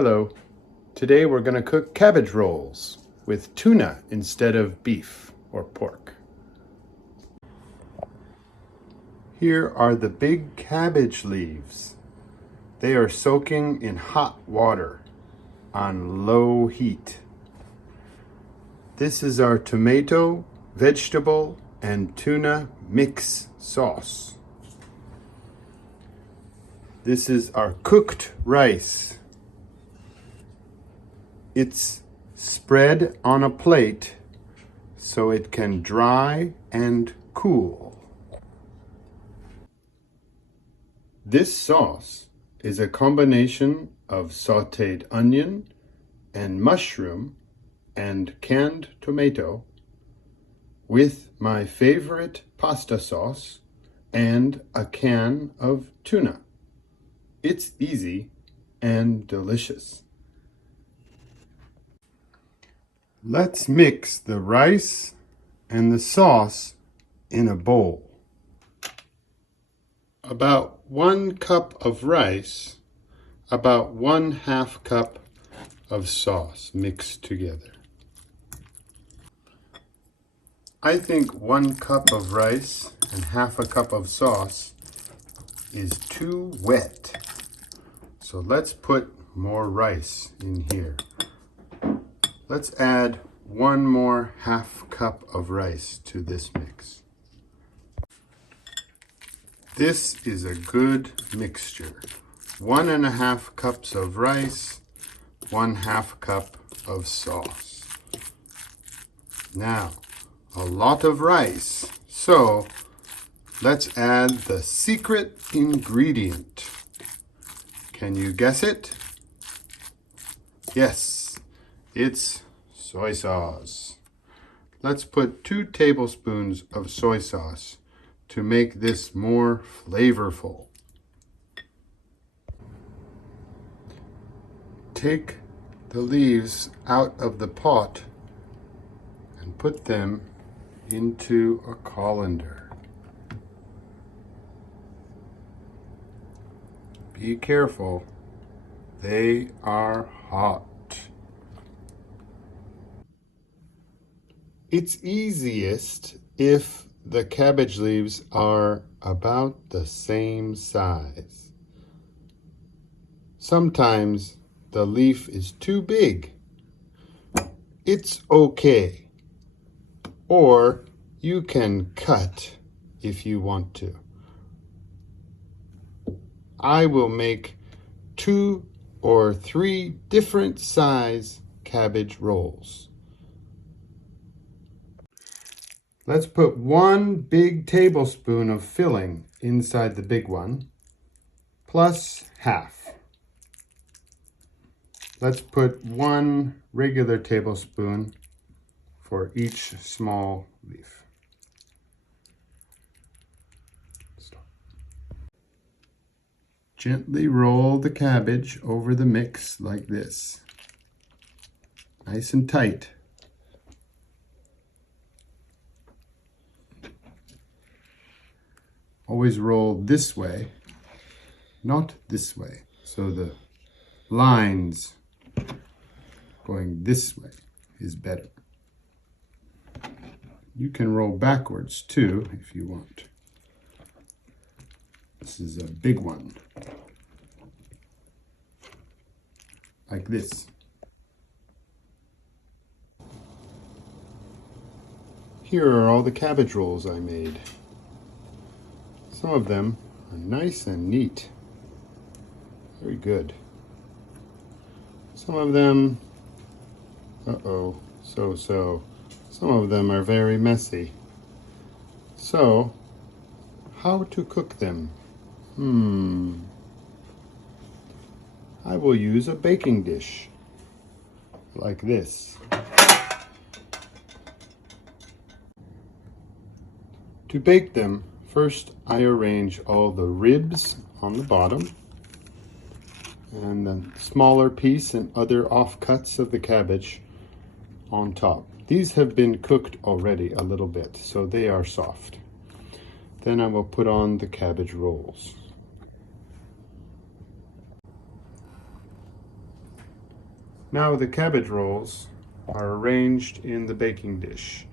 Hello. Today we're going to cook cabbage rolls with tuna instead of beef or pork. Here are the big cabbage leaves. They are soaking in hot water on low heat. This is our tomato, vegetable, and tuna mix sauce. This is our cooked rice. It's spread on a plate so it can dry and cool. This sauce is a combination of sautéed onion and mushroom and canned tomato with my favorite pasta sauce and a can of tuna. It's easy and delicious. Let's mix the rice and the sauce in a bowl. About 1 cup of rice, about 1/2 cup of sauce mixed together. I think 1 cup of rice and 1/2 cup of sauce is too wet. So let's put more rice in here. Let's add 1 more 1/2 cup of rice to this mix. This is a good mixture. 1.5 cups of rice, 1/2 cup of sauce. Now, a lot of rice. So let's add the secret ingredient. Can you guess it? Yes, it's soy sauce. Let's put 2 tablespoons of soy sauce to make this more flavorful. Take the leaves out of the pot and put them into a colander. Be careful, they are hot. It's easiest if the cabbage leaves are about the same size. Sometimes the leaf is too big. It's okay. Or you can cut if you want to. I will make 2 or 3 different size cabbage rolls. Let's put 1 big tablespoon of filling inside the big one, plus 1/2. Let's put 1 regular tablespoon for each small leaf. Stop. Gently roll the cabbage over the mix like this. Nice and tight. Always roll this way, not this way. So the lines going this way is better. You can roll backwards too if you want. This is a big one. Like this. Here are all the cabbage rolls I made. Some of them are nice and neat. Very good. Some of them, so. Some of them are very messy. So, how to cook them? I will use a baking dish, like this. To bake them, first I arrange all the ribs on the bottom and the smaller piece and other offcuts of the cabbage on top. These have been cooked already a little bit, so they are soft. Then I will put on the cabbage rolls. Now the cabbage rolls are arranged in the baking dish.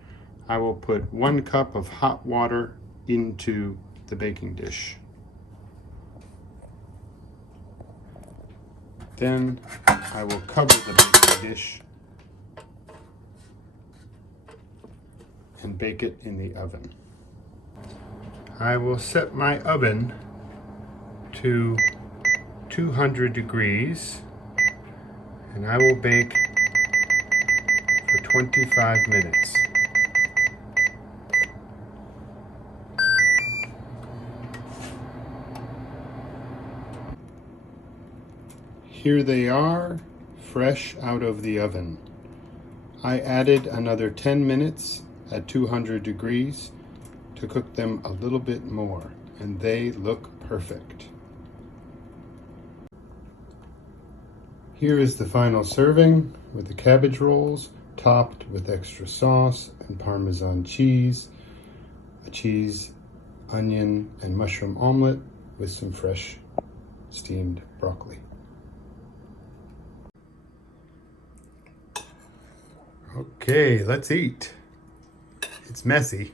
I will put 1 cup of hot water into the baking dish. Then I will cover the baking dish and bake it in the oven. I will set my oven to 200 degrees and I will bake for 25 minutes. Here they are, fresh out of the oven. I added another 10 minutes at 200 degrees to cook them a little bit more, and they look perfect. Here is the final serving with the cabbage rolls topped with extra sauce and Parmesan cheese, a cheese, onion, and mushroom omelet with some fresh steamed broccoli. Okay, let's eat. It's messy.